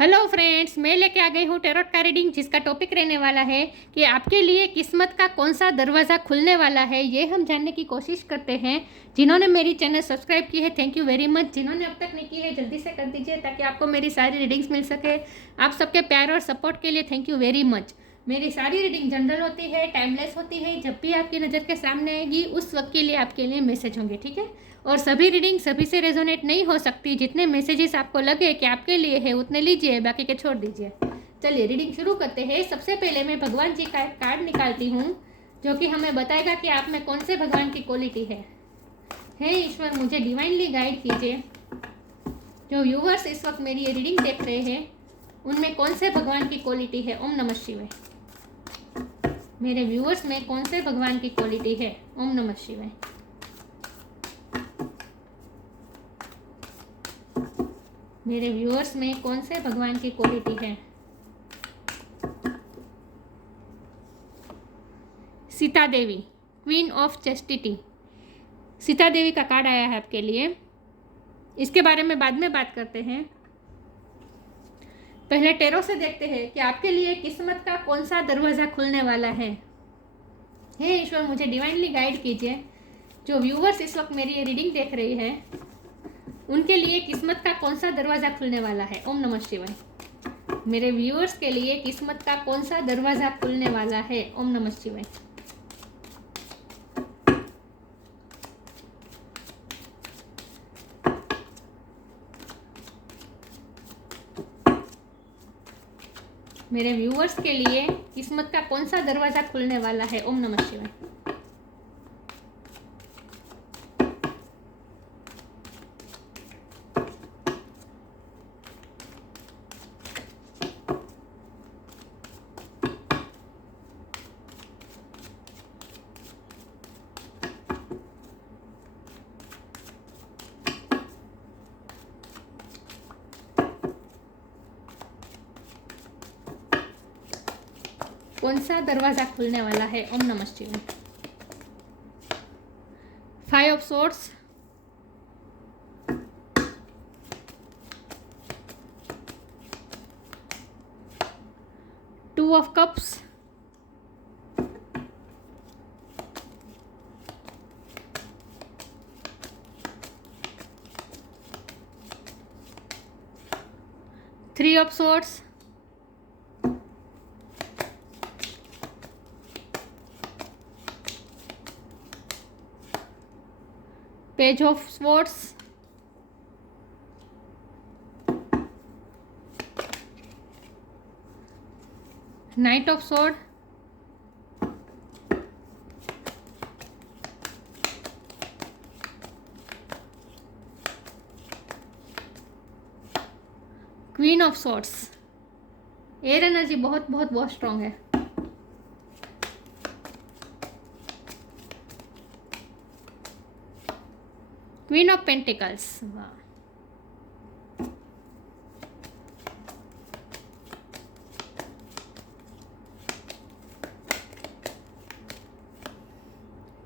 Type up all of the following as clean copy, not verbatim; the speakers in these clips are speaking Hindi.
हेलो फ्रेंड्स, मैं लेके आ गई हूँ टैरोट का रीडिंग, जिसका टॉपिक रहने वाला है कि आपके लिए किस्मत का कौन सा दरवाज़ा खुलने वाला है। ये हम जानने की कोशिश करते हैं। जिन्होंने मेरी चैनल सब्सक्राइब की है, थैंक यू वेरी मच। जिन्होंने अब तक नहीं की है, जल्दी से कर दीजिए ताकि आपको मेरी सारी रीडिंग्स मिल सके। आप सबके प्यार और सपोर्ट के लिए थैंक यू वेरी मच। मेरी सारी रीडिंग जनरल होती है, टाइमलेस होती है। जब भी आपकी नज़र के सामने आएगी उस वक्त के लिए आपके लिए मैसेज होंगे, ठीक है। और सभी रीडिंग सभी से रेजोनेट नहीं हो सकती। जितने मैसेजेस आपको लगे कि आपके लिए है उतने लीजिए, बाकी के छोड़ दीजिए। चलिए रीडिंग शुरू करते हैं। सबसे पहले मैं भगवान जी का एक कार्ड निकालती हूँ जो कि हमें बताएगा कि आप में कौन से भगवान की क्वालिटी है। हे ईश्वर, मुझे डिवाइनली गाइड कीजिए। जो व्यूवर्स इस वक्त मेरी ये रीडिंग देख रहे हैं उनमें कौन से भगवान की क्वालिटी है। ओम नमः शिवाय। मेरे व्यूवर्स में कौन से भगवान की क्वालिटी है। ओम नमः शिवाय। मेरे व्यूअर्स में कौन से भगवान की क्वालिटी है। Sita Devi, queen of chastity. Sita Devi का कार्ड आया है आपके लिए। इसके बारे में बाद में बात करते हैं। पहले टैरो से देखते हैं कि आपके लिए किस्मत का कौन सा दरवाज़ा खुलने वाला है। हे ईश्वर, मुझे डिवाइनली गाइड कीजिए। जो व्यूअर्स इस वक्त मेरी ये रीडिंग देख रही है उनके लिए किस्मत का कौन सा दरवाज़ा खुलने वाला है। ओम नमः शिवाय। मेरे व्यूअर्स के लिए किस्मत का कौन सा दरवाज़ा खुलने वाला है। ओम नमः शिवाय। मेरे व्यूअर्स के लिए किस्मत का कौन सा दरवाज़ा खुलने वाला है। ओम नमः शिवाय। कौन सा दरवाज़ा खुलने वाला है। ओम नमः शिवाय। 5 of swords, 2 of cups, 3 of swords, page of swords, night of sword, queen of swords. Air energy बहुत बहुत बहुत स्ट्रांग है। क्वीन ऑफ पेंटिकल्स, वाह।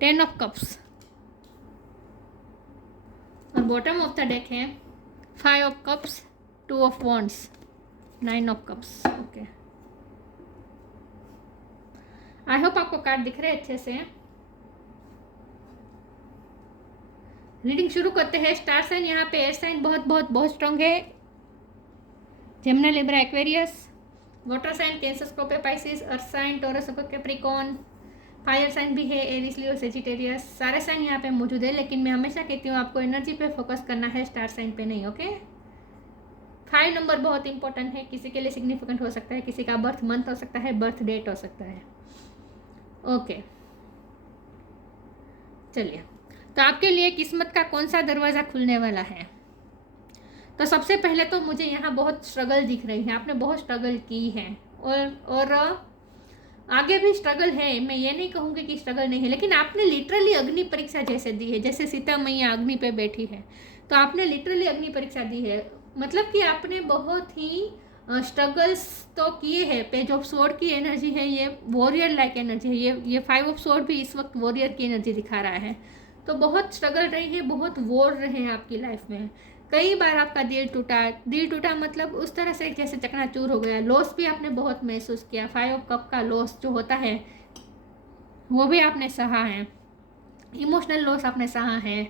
10 ऑफ कप्स और बॉटम ऑफ द डेक है 5 of cups, 2 of wands, 9 of cups. Okay, I hope आपको कार्ड दिख रहे हैं अच्छे से। रीडिंग शुरू करते हैं। स्टार साइन यहाँ पे, एयर साइन बहुत बहुत बहुत स्ट्रांग है। Gemini, Libra, Aquarius. Water sign Cancer, Scorpio, Pisces. Earth sign Taurus, Capricorn. Fire sign भी है, एरिस, लियो, सेजिटेरियस। सारे साइन यहाँ पे मौजूद है, लेकिन मैं हमेशा कहती हूँ आपको एनर्जी पे फोकस करना है, स्टार साइन पे नहीं। ओके, 5 नंबर बहुत इंपॉर्टेंट है। किसी के लिए सिग्निफिकेंट हो सकता है, किसी का बर्थ मंथ हो सकता है, बर्थ डेट हो सकता है। ओके, चलिए, तो आपके लिए किस्मत का कौन सा दरवाज़ा खुलने वाला है। तो सबसे पहले तो मुझे यहाँ बहुत स्ट्रगल दिख रही है। आपने बहुत स्ट्रगल की है और आगे भी स्ट्रगल है। मैं ये नहीं कहूँगी कि स्ट्रगल नहीं है, लेकिन आपने लिटरली अग्नि परीक्षा जैसे दी है। जैसे सीता मैया अग्नि पे बैठी है, तो आपने लिटरली अग्नि परीक्षा दी है। मतलब कि आपने बहुत ही स्ट्रगल्स तो किए हैं। पेज ऑफ स्वॉर्ड की एनर्जी है, ये वॉरियर लाइक एनर्जी है। ये 5 ऑफ स्वॉर्ड भी इस वक्त वॉरियर की एनर्जी दिखा रहा है। तो बहुत स्ट्रगल रही है, बहुत वॉर रहे हैं आपकी लाइफ में। कई बार आपका दिल टूटा मतलब उस तरह से जैसे चकनाचूर हो गया। लॉस भी आपने बहुत महसूस किया। 5 ऑफ कप का लॉस जो होता है वो भी आपने सहा है। इमोशनल लॉस आपने सहा है।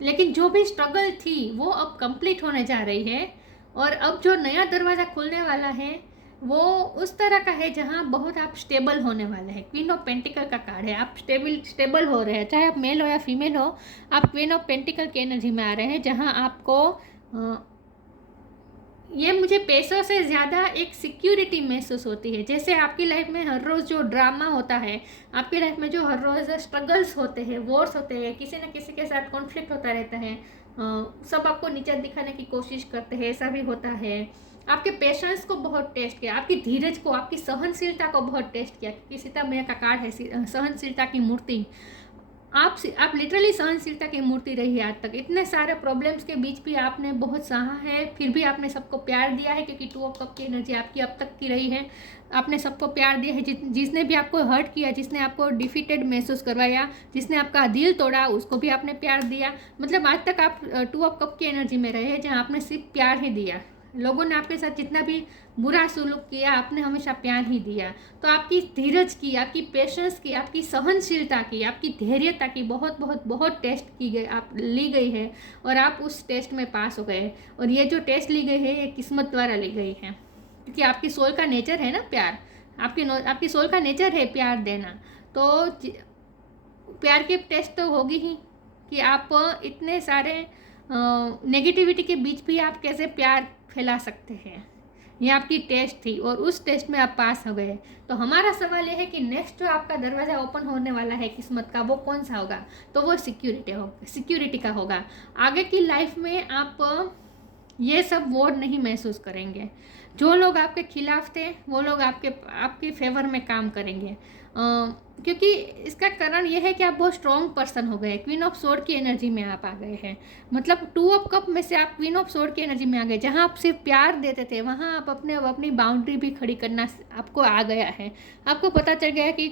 लेकिन जो भी स्ट्रगल थी वो अब कंप्लीट होने जा रही है, और अब जो नया दरवाज़ा खुलने वाला है वो उस तरह का है जहाँ बहुत आप स्टेबल होने वाले हैं। क्वीन ऑफ पेंटिकल का कार्ड है। आप स्टेबल हो रहे हैं, चाहे आप मेल हो या फीमेल हो, आप क्वीन ऑफ पेंटिकल की एनर्जी में आ रहे हैं, जहाँ आपको ये मुझे पैसों से ज़्यादा एक सिक्योरिटी महसूस होती है। जैसे आपकी लाइफ में हर रोज़ जो ड्रामा होता है, आपकी लाइफ में जो हर रोज़ स्ट्रगल्स होते हैं, वॉर्स होते हैं, किसी न किसी के साथ कॉन्फ्लिक्ट होता रहता है, सब आपको नीचे दिखाने की कोशिश करते हैं, ऐसा भी होता है। आपके पेशेंस को बहुत टेस्ट किया, आपकी धीरज को, आपकी सहनशीलता को बहुत टेस्ट किया, क्योंकि सीता मैया का कार्ड है सहनशीलता की मूर्ति। आप लिटरली सहनशीलता की मूर्ति रही है आज तक। इतने सारे प्रॉब्लम्स के बीच भी आपने बहुत सहा है, फिर भी आपने सबको प्यार दिया है, क्योंकि 2 ऑफ कप की एनर्जी आपकी अब तक की रही है। आपने सबको प्यार दिया है। जिसने भी आपको हर्ट किया, जिसने आपको डिफीटेड महसूस करवाया, जिसने आपका दिल तोड़ा, उसको भी आपने प्यार दिया। मतलब आज तक आप 2 ऑफ कप की एनर्जी में रहे हैं, जहाँ आपने सिर्फ प्यार ही दिया। लोगों ने आपके साथ जितना भी बुरा सलूक किया, आपने हमेशा प्यार ही दिया। तो आपकी धीरज की, आपकी पेशेंस की, आपकी सहनशीलता की, आपकी धैर्यता की बहुत बहुत बहुत टेस्ट की गई, आप ली गई है, और आप उस टेस्ट में पास हो गए। और ये जो टेस्ट ली गई है ये किस्मत द्वारा ली गई है, क्योंकि आपकी सोल का नेचर है ना प्यार। आपकी सोल का नेचर है प्यार देना। तो प्यार की टेस्ट तो होगी ही, कि आप इतने सारे नेगेटिविटी के बीच भी आप कैसे प्यार फैला सकते हैं। ये आपकी टेस्ट थी, और उस टेस्ट में आप पास हो गए। तो हमारा सवाल ये है कि नेक्स्ट जो आपका दरवाज़ा ओपन होने वाला है किस्मत का, वो कौन सा होगा? तो वो सिक्योरिटी का होगा। आगे की लाइफ में आप ये सब वॉर नहीं महसूस करेंगे। जो लोग आपके खिलाफ थे वो लोग आपके फेवर में काम करेंगे, क्योंकि इसका कारण यह है कि आप बहुत स्ट्रॉन्ग पर्सन हो गए। क्वीन ऑफ सोर्ड की एनर्जी में आप आ गए हैं। मतलब 2 ऑफ कप में से आप क्वीन ऑफ सोर्ड की एनर्जी में आ गए। जहां आप सिर्फ प्यार देते थे, वहां आप अपनी बाउंड्री भी खड़ी करना आपको आ गया है। आपको पता चल गया है कि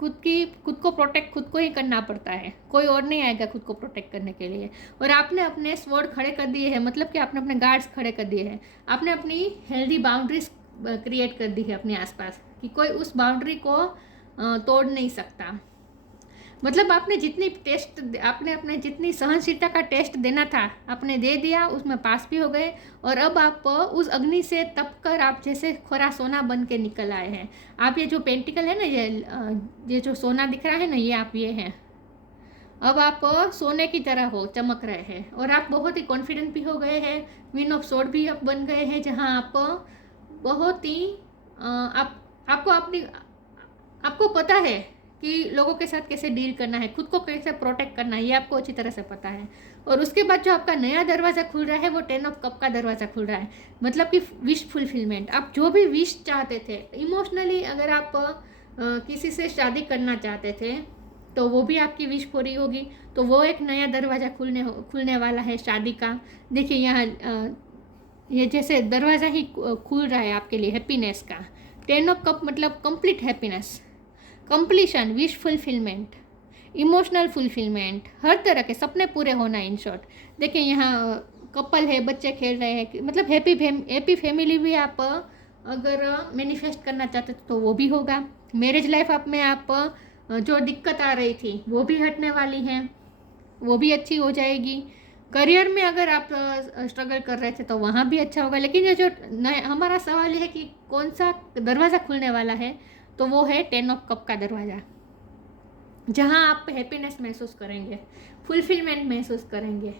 खुद को प्रोटेक्ट खुद को ही करना पड़ता है, कोई और नहीं आएगा खुद को प्रोटेक्ट करने के लिए। और आपने अपने स्वॉर्ड खड़े कर दिए हैं, मतलब कि आपने अपने गार्ड्स खड़े कर दिए हैं। आपने अपनी हेल्दी बाउंड्रीज क्रिएट कर दी है अपने आसपास, कि कोई उस बाउंड्री को तोड़ नहीं सकता। मतलब आपने अपने जितनी सहनशीलता का टेस्ट देना था आपने दे दिया, उसमें पास भी हो गए। और अब आप उस अग्नि से तप कर आप जैसे खोरा सोना बन के निकल आए हैं। आप ये जो पेंटिकल है ना, ये जो सोना दिख रहा है ना, ये आप ये हैं। अब आप सोने की तरह हो, चमक रहे हैं, और आप बहुत ही कॉन्फिडेंट भी हो गए हैं। क्वीन ऑफ सोर्ड भी आप बन गए हैं, जहाँ आप बहुत ही आपको पता है कि लोगों के साथ कैसे डील करना है, खुद को कैसे प्रोटेक्ट करना है, ये आपको अच्छी तरह से पता है। और उसके बाद जो आपका नया दरवाज़ा खुल रहा है वो 10 ऑफ कप का दरवाज़ा खुल रहा है। मतलब कि विश फुलफिलमेंट। आप जो भी विश चाहते थे इमोशनली, अगर आप किसी से शादी करना चाहते थे तो वो भी आपकी विश पूरी होगी। तो वो एक नया दरवाज़ा खुलने वाला है शादी का। देखिए यहाँ ये जैसे दरवाज़ा ही खुल रहा है आपके लिए हैप्पीनेस का। 10 ऑफ कप मतलब complete happiness, completion, wish fulfilment, emotional fulfilment, हर तरह के सपने पूरे होना। इन शॉर्ट देखिए यहाँ कपल है, बच्चे खेल रहे हैं, मतलब हैप्पी फैमिली भी आप अगर मैनिफेस्ट करना चाहते तो वो भी होगा। मैरिज लाइफ में आप जो दिक्कत आ रही थी वो भी हटने वाली है, वो भी अच्छी हो जाएगी। करियर में अगर आप स्ट्रगल कर रहे थे तो वहाँ भी अच्छा होगा। लेकिन ये जो हमारा सवाल ये है कि कौन सा दरवाज़ा खुलने वाला है, तो वो है 10 ऑफ कप का दरवाज़ा, जहाँ आप हैप्पीनेस महसूस करेंगे, फुलफिलमेंट महसूस करेंगे,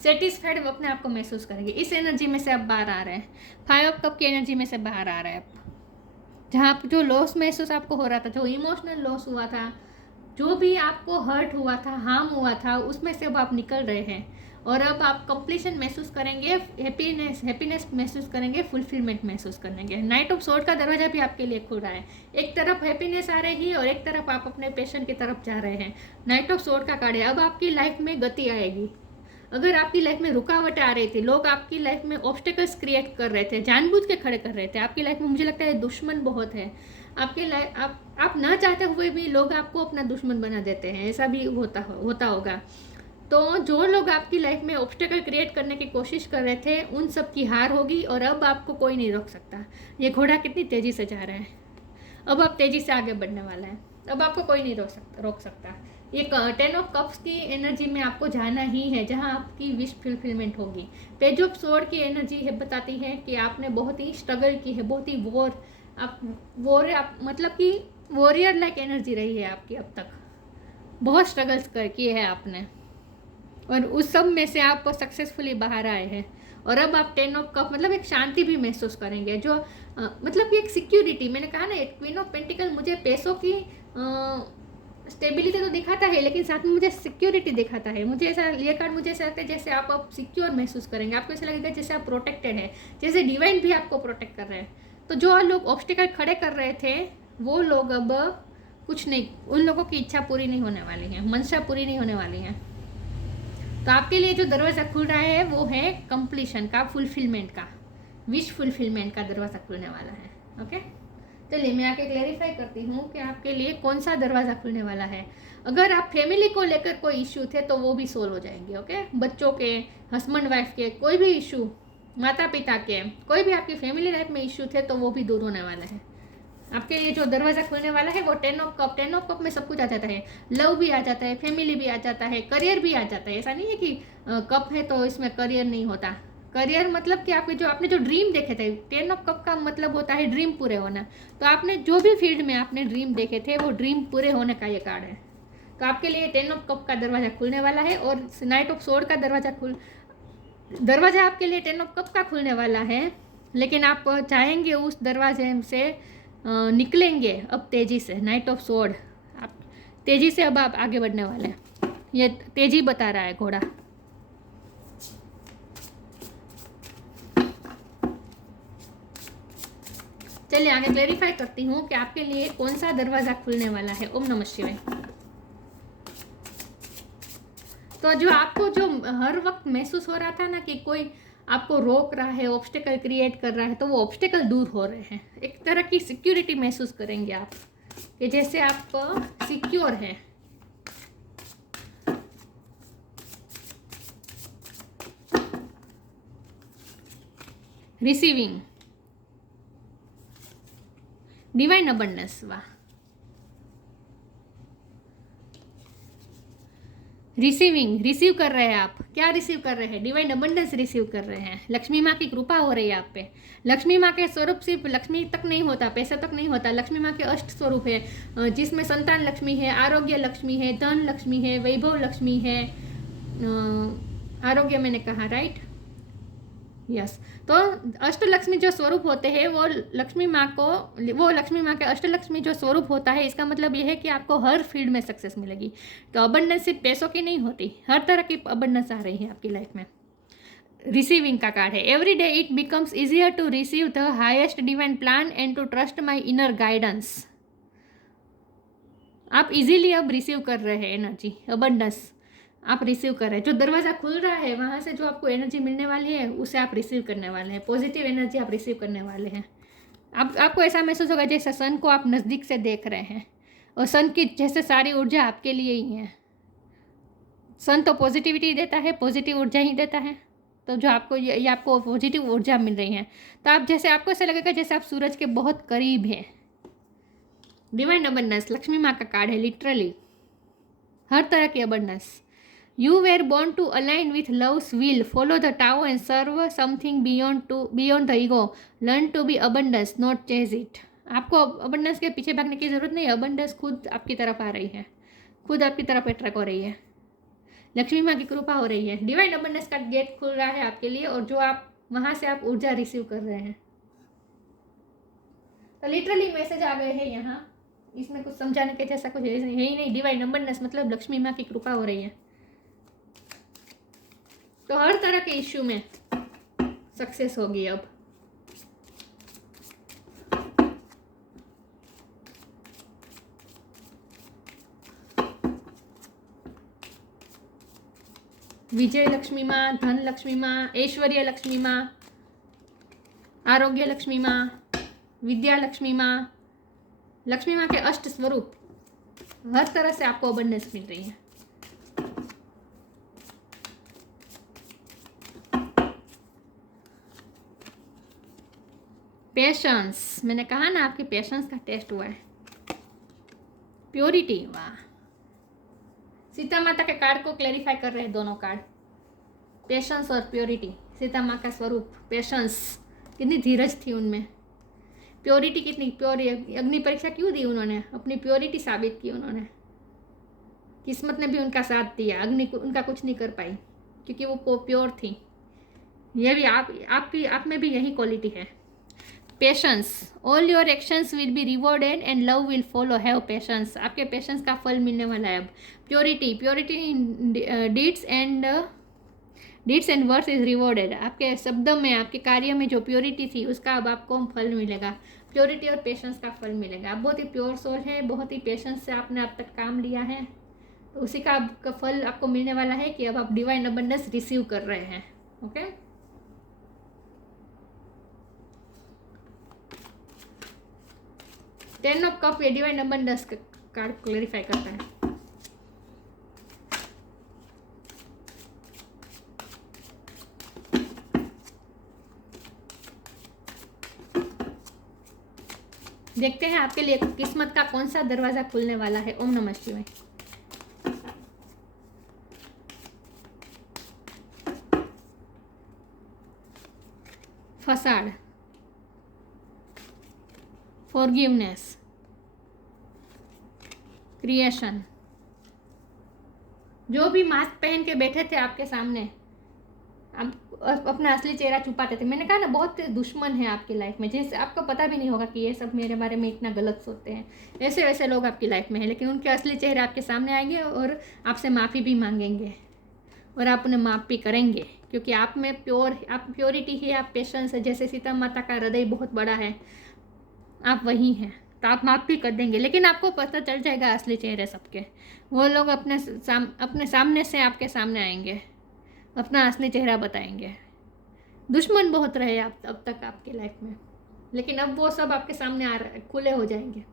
सेटिस्फाइड अपने आप को महसूस करेंगे। इस एनर्जी में से आप बाहर आ रहे हैं। 5 ऑफ कप की एनर्जी में से बाहर आ रहे हैं आप, जहाँ आप जो लॉस महसूस आपको हो रहा था, जो इमोशनल लॉस हुआ था, जो भी आपको हर्ट हुआ था, हार्म हुआ था, उसमें से अब आप निकल रहे हैं। और अब आप कंप्लीशन महसूस करेंगे, हैप्पीनेस महसूस करेंगे, फुलफिलमेंट महसूस करेंगे। नाइट ऑफ सोर्ड का दरवाजा भी आपके लिए खुल रहा है। एक तरफ हैप्पीनेस आ रही है और एक तरफ आप अपने पैशन की तरफ जा रहे हैं। नाइट ऑफ सोर्ड का कार्ड है। अब आपकी लाइफ में गति आएगी। अगर आपकी लाइफ में रुकावटें आ रही थी, लोग आपकी लाइफ में ऑब्स्टेकल्स क्रिएट कर रहे थे, जानबूझ के खड़े कर रहे थे आपकी लाइफ में, मुझे लगता है दुश्मन बहुत है आपके लाइफ। आप ना चाहते हुए भी लोग आपको अपना दुश्मन बना देते हैं, ऐसा भी होता होगा। तो जो लोग आपकी लाइफ में ऑब्स्टेकल क्रिएट करने की कोशिश कर रहे थे, उन सब की हार होगी और अब आपको कोई नहीं रोक सकता। ये घोड़ा कितनी तेज़ी से जा रहा है, अब आप तेज़ी से आगे बढ़ने वाला है, अब आपको कोई नहीं रोक सकता। ये 10 ऑफ कप्स की एनर्जी में आपको जाना ही है, जहाँ आपकी विश फुलफिलमेंट होगी। पेज ऑफ स्वॉर्ड की एनर्जी है, बताती है कि आपने बहुत ही स्ट्रगल की है, बहुत ही आप मतलब कि वॉरियर लाइक एनर्जी रही है आपकी अब तक, बहुत स्ट्रगल्स किए हैं आपने, और उस सब में से आप सक्सेसफुली बाहर आए हैं। और अब आप 10 ऑफ कप मतलब एक शांति भी महसूस करेंगे, जो मतलब कि एक सिक्योरिटी। मैंने कहा ना, एक क्वीन ऑफ पेंटिकल मुझे पैसों की स्टेबिलिटी तो दिखाता है, लेकिन साथ में मुझे सिक्योरिटी दिखाता है। मुझे ऐसा, ये कार्ड मुझे ऐसा लगता है जैसे आप अब सिक्योर महसूस करेंगे, आपको ऐसा लगेगा जैसे आप प्रोटेक्टेड है, जैसे डिवाइन भी आपको प्रोटेक्ट कर रहे हैं। तो जो लोग ऑब्स्टिकल खड़े कर रहे थे, वो लोग अब कुछ नहीं, उन लोगों की इच्छा पूरी नहीं होने वाली है, मंशा पूरी नहीं होने वाली है। तो आपके लिए जो दरवाज़ा खुल रहा है वो है कंप्लीशन का, फुलफिलमेंट का, विश फुलफिलमेंट का दरवाज़ा खुलने वाला है। ओके, चलिए मैं आके क्लेरिफाई करती हूँ कि आपके लिए कौन सा दरवाज़ा खुलने वाला है। अगर आप फैमिली को लेकर कोई इश्यू थे तो वो भी सोल्व हो जाएंगे। ओके, बच्चों के, हस्बैंड वाइफ के कोई भी इशू, माता पिता के कोई भी आपकी फैमिली लाइफ में इश्यू थे तो वो भी दूर होने वाला है। आपके लिए जो दरवाज़ा खुलने वाला है वो 10 ऑफ कप। 10 ऑफ कप में सब कुछ आ जाता है, लव भी आ जाता है, फैमिली भी आ जाता है, करियर भी आ जाता है। ऐसा नहीं है कि कप है तो इसमें करियर नहीं होता। करियर मतलब कि आपने जो ड्रीम देखे थे, 10 ऑफ कप का मतलब होता है ड्रीम पूरे होना। तो आपने जो भी फील्ड में आपने ड्रीम देखे थे, वो ड्रीम पूरे होने का ये कार्ड है। तो आपके लिए 10 ऑफ कप का दरवाज़ा खुलने वाला है, और नाइट ऑफ स्वॉर्ड का दरवाज़ा आपके लिए 10 ऑफ कप का खुलने वाला है। लेकिन आप चाहेंगे उस दरवाजे से निकलेंगे अब तेज़ी से। नाइट ऑफ स्वॉर्ड, आप तेज़ी से अब आप आगे बढ़ने वाले हैं, ये तेज़ी बता रहा है घोड़ा। चलिए आगे क्लेरिफाई करती हूँ कि आपके लिए कौन सा दरवाज़ा खुलने वाला है। ओम नमः शिवाय। तो जो आपको जो हर वक्त महसूस हो रहा था ना कि कोई आपको रोक रहा है, ऑब्स्टेकल क्रिएट कर रहा है, तो वो ऑब्स्टेकल दूर हो रहे हैं। एक तरह की सिक्योरिटी महसूस करेंगे आप, कि जैसे आप सिक्योर हैं। रिसीविंग डिवाइन अबंडेंस, वाह। रिसीव कर रहे हैं आप। क्या रिसीव कर रहे हैं? डिवाइन अबंडेंस रिसीव कर रहे हैं। लक्ष्मी माँ की कृपा हो रही है आप पे। लक्ष्मी माँ के स्वरूप सिर्फ लक्ष्मी तक नहीं होता, पैसा तक नहीं होता। लक्ष्मी माँ के अष्ट स्वरूप है, जिसमें संतान लक्ष्मी है, आरोग्य लक्ष्मी है, धन लक्ष्मी है, वैभव लक्ष्मी है। आरोग्य मैंने कहा, राइट, यस। तो अष्टलक्ष्मी जो स्वरूप होते हैं वो लक्ष्मी माँ के अष्टलक्ष्मी जो स्वरूप होता है, इसका मतलब ये है कि आपको हर फील्ड में सक्सेस मिलेगी। तो अबंडेंस सिर्फ पैसों की नहीं होती, हर तरह की अबंडेंस आ रही है आपकी लाइफ में। रिसीविंग का कार्ड है। Every day it becomes easier to receive the highest divine plan and to trust my inner guidance. आप इजीली अब रिसीव कर रहे हैं एनर्जी, अबंडेंस आप रिसीव कर रहे हैं। जो दरवाज़ा खुल रहा है वहाँ से जो आपको एनर्जी मिलने वाली है उसे आप रिसीव करने वाले हैं। पॉजिटिव एनर्जी आप रिसीव करने वाले हैं। आपको ऐसा महसूस होगा जैसे सन को आप नज़दीक से देख रहे हैं, और सन की जैसे सारी ऊर्जा आपके लिए ही है। सन तो पॉजिटिविटी देता है, पॉजिटिव ऊर्जा ही देता है। तो जो आपको ये आपको पॉजिटिव ऊर्जा मिल रही है, तो आप जैसे आपको ऐसा लगेगा जैसे आप सूरज के बहुत करीब हैं। डिवाइन अबंडेंस लक्ष्मी माँ का कार्ड है, लिटरली हर तरह की abundance. You were born to align with love's will. Follow the Tao and serve something beyond the ego. Learn to be abundance, not chase it. आपको अबंडेंस के पीछे भागने की जरूरत नहीं है। अबंडेंस खुद आपकी तरफ आ रही है, खुद आपकी तरफ अट्रैक्ट हो रही है। लक्ष्मी माँ की कृपा हो रही है। डिवाइन अबंडेंस का गेट खुल रहा है आपके लिए, और जो आप वहाँ से आप ऊर्जा रिसीव कर रहे हैं। तो लिटरली मैसेज आ गए हैं यहाँ, इसमें कुछ समझाने के जैसा कुछ है ही नहीं। डिवाइन अबंडेंस मतलब लक्ष्मी माँ की कृपा हो रही है। तो हर तरह के इश्यू में सक्सेस होगी अब। विजय लक्ष्मी माँ, धन लक्ष्मी माँ, ऐश्वर्य लक्ष्मी माँ, आरोग्य लक्ष्मी माँ, विद्या लक्ष्मी माँ, लक्ष्मी माँ के अष्ट स्वरूप, हर तरह से आपको अबंडेंस मिल रही है। पेशेंस, मैंने कहा ना आपके पेशेंस का टेस्ट हुआ है। प्योरिटी, वाह, सीता माता के कार्ड को क्लेरिफाई कर रहे हैं दोनों कार्ड, पेशेंस और प्योरिटी। सीता माँ का स्वरूप पेशेंस, कितनी धीरज थी उनमें, प्योरिटी कितनी प्योर, अग्नि परीक्षा क्यों दी उन्होंने, अपनी प्योरिटी साबित की उन्होंने। किस्मत ने भी उनका साथ दिया, अग्नि उनका कुछ नहीं कर पाई क्योंकि वो प्योर थी। ये भी आप में भी यही क्वालिटी है। Patience, all your actions will be rewarded and love will follow, have patience, आपके पेशेंस का फल मिलने वाला है अब। Purity, purity in deeds and words is rewarded, आपके शब्दों में, आपके कार्य में जो प्योरिटी थी उसका अब आपको फल मिलेगा। प्योरिटी और पेशेंस का फल मिलेगा। आप बहुत ही प्योर सोल है, बहुत ही पेशेंस से आपने अब तक काम लिया है, तो उसी का फल आपको मिलने वाला है कि अब आप डिवाइन अबंडेंस रिसीव कर रहे हैं। ओके, टेन ऑफ कप ये डिवाइन अबंडेंस का कार्ड क्लैरिफाई करता है। देखते हैं आपके लिए किस्मत का कौन सा दरवाजा खुलने वाला है। ओम नमः शिवाय। फसाड, फॉरगिवनेस, क्रिएशन, जो भी मास्क पहन के बैठे थे आपके सामने, आप अपना असली चेहरा छुपाते थे, मैंने कहा ना बहुत दुश्मन है आपकी लाइफ में, जिससे आपको पता भी नहीं होगा कि ये सब मेरे बारे में इतना गलत सोचते हैं, ऐसे वैसे लोग आपकी लाइफ में हैं, लेकिन उनके असली चेहरे आपके सामने आएंगे और आपसे माफ़ी भी मांगेंगे और आप उन्हें माफ़ भी करेंगे, क्योंकि आप में आप प्योरिटी है, आप पेशेंस है। जैसे सीता माता का हृदय बहुत बड़ा है, आप वही हैं, तो आप माफ़ भी कर देंगे, लेकिन आपको पता चल जाएगा असली चेहरे सबके। वो लोग अपने सामने से आपके सामने आएंगे, अपना असली चेहरा बताएंगे। दुश्मन बहुत रहे आप अब तक आपके लाइफ में, लेकिन अब वो सब आपके सामने खुले हो जाएंगे,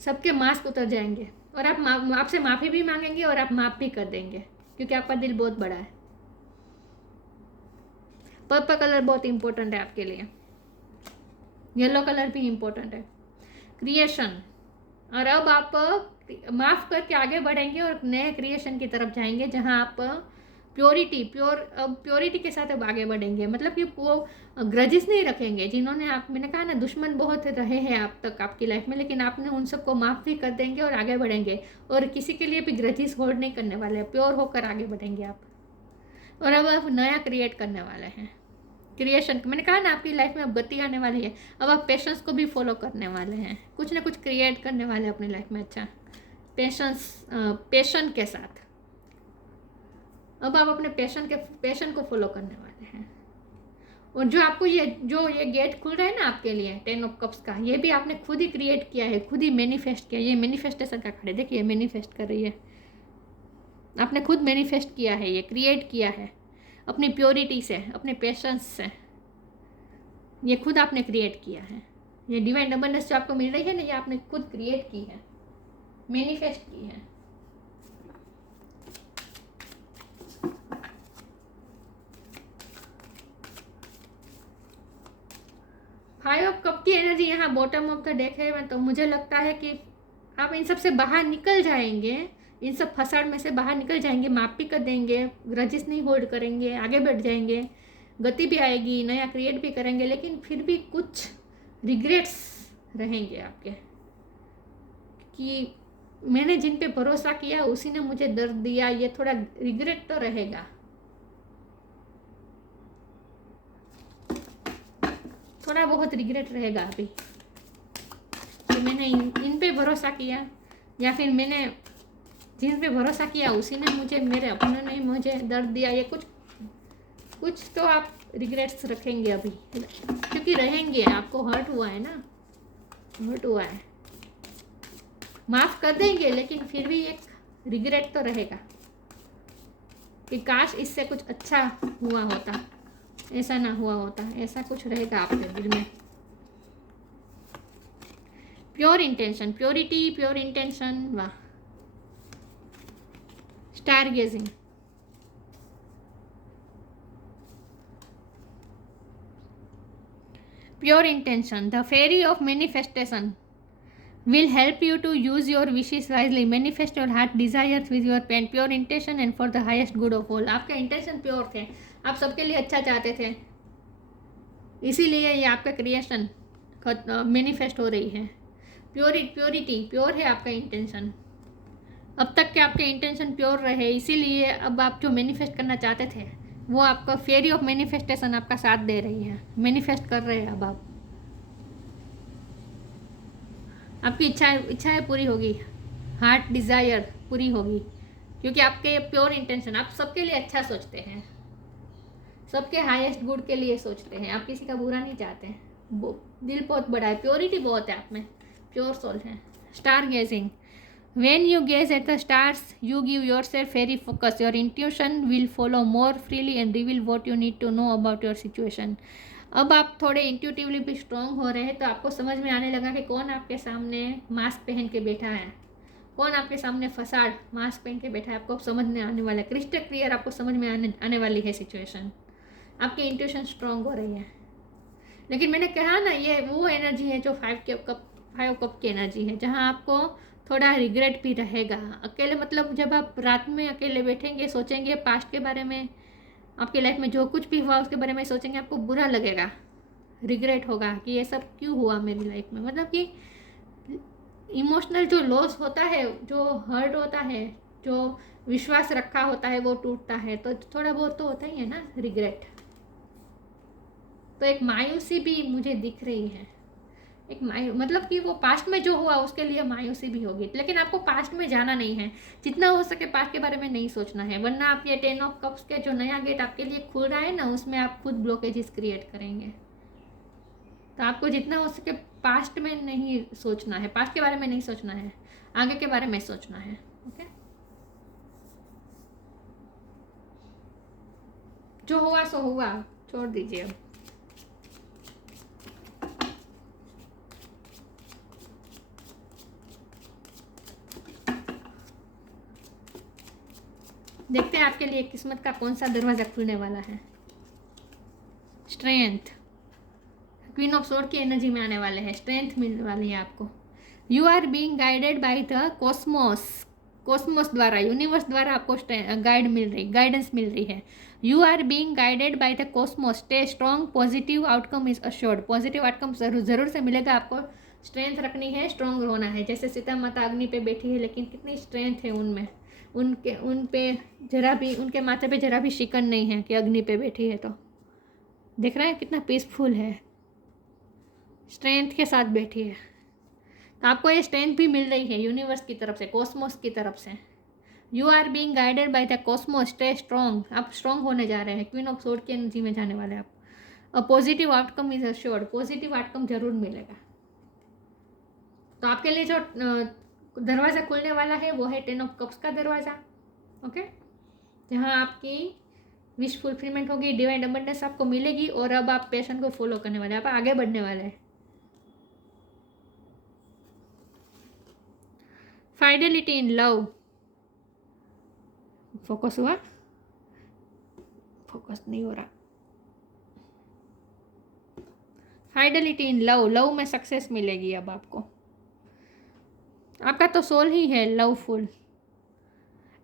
सबके मास्क उतर जाएंगे और आप आपसे माफ़ी भी मांगेंगे और आप माफ़ भी कर देंगे, क्योंकि आपका दिल बहुत बड़ा है। पर्पल कलर बहुत इंपॉर्टेंट है आपके लिए, येलो कलर भी इंपॉर्टेंट है। क्रिएशन, और अब आप माफ़ करके आगे बढ़ेंगे और नए क्रिएशन की तरफ जाएंगे, जहां आप प्योरिटी के साथ अब आगे बढ़ेंगे। मतलब कि वो ग्रजेस नहीं रखेंगे, जिन्होंने मैंने कहा ना दुश्मन बहुत रहे हैं आप तक आपकी लाइफ में, लेकिन आपने उन सबको माफ़ भी कर देंगे और आगे बढ़ेंगे, और किसी के लिए भी ग्रजेस होल्ड नहीं करने वाले हैं, प्योर होकर आगे बढ़ेंगे आप, और अब आप नया क्रिएट करने वाले हैं। क्रिएशन, मैंने कहा ना आपकी लाइफ में अब गति आने वाली है, अब आप पेशेंस को भी फॉलो करने वाले हैं, कुछ ना कुछ क्रिएट करने वाले हैं अपनी लाइफ में। अच्छा, पेशन के साथ अब आप अपने पैशन को फॉलो करने वाले हैं। और जो आपको ये गेट खुल रहा है ना आपके लिए 10 ऑफ कप्स का, ये भी आपने खुद ही क्रिएट किया है, खुद ही मैनिफेस्ट किया। ये मैनिफेस्टेशन का खड़े देखिए, मैनिफेस्ट कर रही है, आपने खुद मैनिफेस्ट किया है, ये क्रिएट किया है अपनी प्योरिटी से, अपने पेशेंस से, ये खुद आपने क्रिएट किया है। ये डिवाइन अबंडेंस जो आपको मिल रही है ना, ये आपने खुद क्रिएट की है, मैनिफेस्ट की है। फाइव ऑफ कप की एनर्जी यहाँ बॉटम ऑफ द डेक है, तो मुझे लगता है कि आप इन सब से बाहर निकल जाएंगे, इन सब फसाड में से बाहर निकल जाएंगे, माफ भी कर देंगे, ग्रजेस नहीं होल्ड करेंगे, आगे बढ़ जाएंगे, गति भी आएगी, नया क्रिएट भी करेंगे, लेकिन फिर भी कुछ रिग्रेट्स रहेंगे आपके कि मैंने जिन पे भरोसा किया उसी ने मुझे दर्द दिया, ये थोड़ा रिग्रेट तो रहेगा। थोड़ा बहुत रिग्रेट रहेगा अभी कि मैंने इन पे भरोसा किया, या फिर मैंने जिन पे भरोसा किया उसी ने मुझे, मेरे अपनों ने मुझे दर्द दिया। ये कुछ तो आप रिग्रेट्स रखेंगे अभी, क्योंकि रहेंगे, आपको हर्ट हुआ है ना, हर्ट हुआ है, माफ़ कर देंगे, लेकिन फिर भी एक रिग्रेट तो रहेगा कि काश इससे कुछ अच्छा हुआ होता, ऐसा ना हुआ होता, ऐसा कुछ रहेगा आपके दिल में। Pure intention, purity, pure intention, वाह। Star gazing, pure intention, the fairy of manifestation will help you to use your wishes wisely, manifest your heart desires with your pen, pure intention and for the highest good of all। आपका इंटेंशन प्योर थे, आप सबके लिए अच्छा चाहते थे, इसीलिए ये आपका क्रिएशन मैनिफेस्ट हो रही है। प्योरिटी प्योर है आपका इंटेंशन, अब तक के आपके इंटेंशन प्योर रहे, इसीलिए अब आप जो मैनिफेस्ट करना चाहते थे वो आपका फेरी ऑफ मैनिफेस्टेशन आपका साथ दे रही है, मैनिफेस्ट कर रहे हैं। अब आप आपकी इच्छाएं पूरी होगी, हार्ट डिज़ायर पूरी होगी, क्योंकि आपके प्योर इंटेंशन, आप सबके लिए अच्छा सोचते हैं, सबके हाईएस्ट गुड के लिए सोचते हैं, आप किसी का बुरा नहीं चाहते हैं, दिल बहुत बड़ा है, प्योरिटी बहुत है आप में, प्योर सोल है। Star gazing, when you gaze at the stars you give yourself very focus, your intuition will follow more freely and reveal what you need to know about your situation। अब आप थोड़े इंट्यूटिवली भी स्ट्रॉन्ग हो रहे हैं, तो आपको समझ में आने लगा कि कौन आपके सामने मास्क पहन के बैठा है, कौन आपके सामने फसाड मास्क पहन के बैठा है, आपको समझ में आने वाला है, क्रिस्टल क्लियर आपको समझ में आने वाली है सिचुएशन, आपकी इंट्यूशन स्ट्रॉन्ग हो रही है। लेकिन मैंने कहा ना, ये वो एनर्जी है जो 5 कप की एनर्जी है, जहाँ आपको थोड़ा रिग्रेट भी रहेगा। अकेले मतलब जब आप रात में अकेले बैठेंगे, सोचेंगे पास्ट के बारे में, आपकी लाइफ में जो कुछ भी हुआ उसके बारे में सोचेंगे, आपको बुरा लगेगा, रिग्रेट होगा कि ये सब क्यों हुआ मेरी लाइफ में। मतलब कि इमोशनल जो लॉस होता है, जो हर्ट होता है, जो विश्वास रखा होता है वो टूटता है, तो थोड़ा बहुत तो होता ही है ना रिग्रेट। तो एक मायूसी भी मुझे दिख रही है, एक मतलब कि वो पास्ट में जो हुआ उसके लिए मायूसी भी होगी, लेकिन आपको पास्ट में जाना नहीं है, जितना हो सके पास्ट के बारे में नहीं सोचना है, वरना आप ये 10 ऑफ कप्स के जो नया गेट आपके लिए खुल रहा है ना, उसमें आप खुद ब्लॉकेजेस क्रिएट करेंगे। तो आपको जितना हो सके पास्ट में नहीं सोचना है, पास्ट के बारे में नहीं सोचना है, आगे के बारे में सोचना है। ओके, जो हुआ सो हुआ, छोड़ दीजिए। अब देखते हैं आपके लिए किस्मत का कौन सा दरवाज़ा खुलने वाला है। स्ट्रेंथ, क्वीन ऑफ सोर्ड की एनर्जी में आने वाले हैं, स्ट्रेंथ मिलने वाली है आपको। You are being guided by the cosmos, cosmos द्वारा, यूनिवर्स द्वारा आपको गाइडेंस मिल रही है। You are being guided by the cosmos, stay strong, positive outcome is assured. Positive outcome जरूर से मिलेगा आपको। स्ट्रेंथ रखनी है, स्ट्रॉन्ग होना है। जैसे सीता माता अग्नि पे बैठी है, लेकिन कितनी स्ट्रेंथ है उनमें, उन पे जरा भी, उनके माथे पे जरा भी शिकन नहीं है कि अग्नि पे बैठी है। तो देख रहे हैं कितना पीसफुल है, स्ट्रेंथ के साथ बैठी है। तो आपको ये स्ट्रेंथ भी मिल रही है यूनिवर्स की तरफ से, कॉस्मोस की तरफ से। You are being guided by the cosmos, stay strong. आप स्ट्रॉन्ग होने जा रहे हैं, क्वीन ऑफ सोर्ड की एनर्जी में जाने वाले हैं आप। A positive outcome is assured, positive outcome जरूर मिलेगा। तो आपके लिए जो दरवाज़ा खुलने वाला है वो है 10 ऑफ कप्स का दरवाज़ा। ओके, जहाँ आपकी विश फुलफिलमेंट होगी, डिवाइन अबंडेंस आपको मिलेगी, और अब आप पैशन को फॉलो करने वाले हैं, आप आगे बढ़ने वाले हैं। फाइडेलिटी इन लव, फोकस हुआ, फोकस नहीं हो रहा। फाइडेलिटी इन लव, लव में सक्सेस मिलेगी अब आपको। आपका तो सोल ही है लवफुल।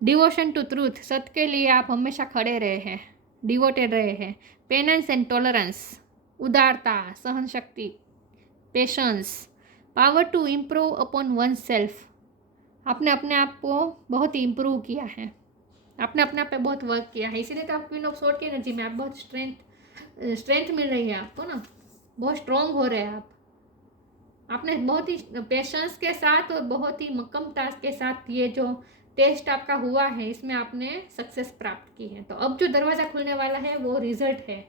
डिवोशन टू ट्रूथ, सत्य के लिए आप हमेशा खड़े रहे हैं, डिवोटेड रहे हैं। पेनेंस एंड टॉलरेंस, उदारता, सहन शक्ति, patience. Power to improve upon oneself, आपने अपने आप को बहुत ही इम्प्रूव किया है, आपने अपने आप पे बहुत वर्क किया है, इसीलिए तो आप क्वीन ऑफ सोर्ड की एनर्जी में आप बहुत स्ट्रेंथ मिल रही है आपको ना, बहुत स्ट्रॉन्ग हो रहे हैं आप। आपने बहुत ही पेशेंस के साथ और बहुत ही मक्कमता के साथ ये जो टेस्ट आपका हुआ है, इसमें आपने सक्सेस प्राप्त की है। तो अब जो दरवाज़ा खुलने वाला है वो रिजल्ट है,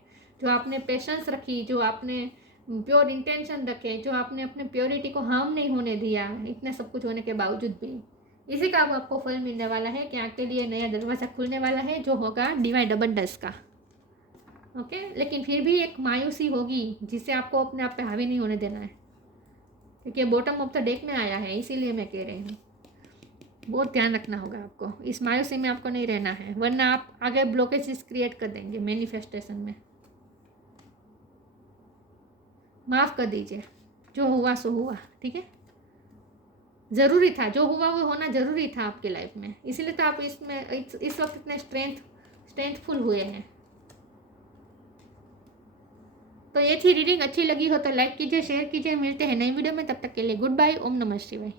जो आपने पेशेंस रखी, जो आपने प्योर इंटेंशन रखे, जो आपने अपने प्योरिटी को हार्म नहीं होने दिया, इतने सब कुछ होने के बावजूद भी, इसी का अब आपको फल मिलने वाला है कि आपके लिए नया दरवाज़ा खुलने वाला है, जो होगा डिवाइन अबंडेंस का। ओके, लेकिन फिर भी एक मायूसी होगी जिसे आपको अपने आप पे हावी नहीं होने देना है, क्योंकि बॉटम ऑफ द डेक में आया है, इसीलिए मैं कह रही हूँ। बहुत ध्यान रखना होगा आपको, इस मायूसी में आपको नहीं रहना है, वरना आप आगे ब्लॉकेजेस क्रिएट कर देंगे मैनिफेस्टेशन में। माफ़ कर दीजिए, जो हुआ सो हुआ, ठीक है। ज़रूरी था, जो हुआ वो होना ज़रूरी था आपके लाइफ में, इसीलिए तो आप इसमें इस वक्त इतने स्ट्रेंथफुल हुए हैं। तो ये थी रीडिंग, अच्छी लगी हो तो लाइक कीजिए, शेयर कीजिए। मिलते हैं नई वीडियो में, तब तक के लिए गुड बाय। ओम नमः शिवाय।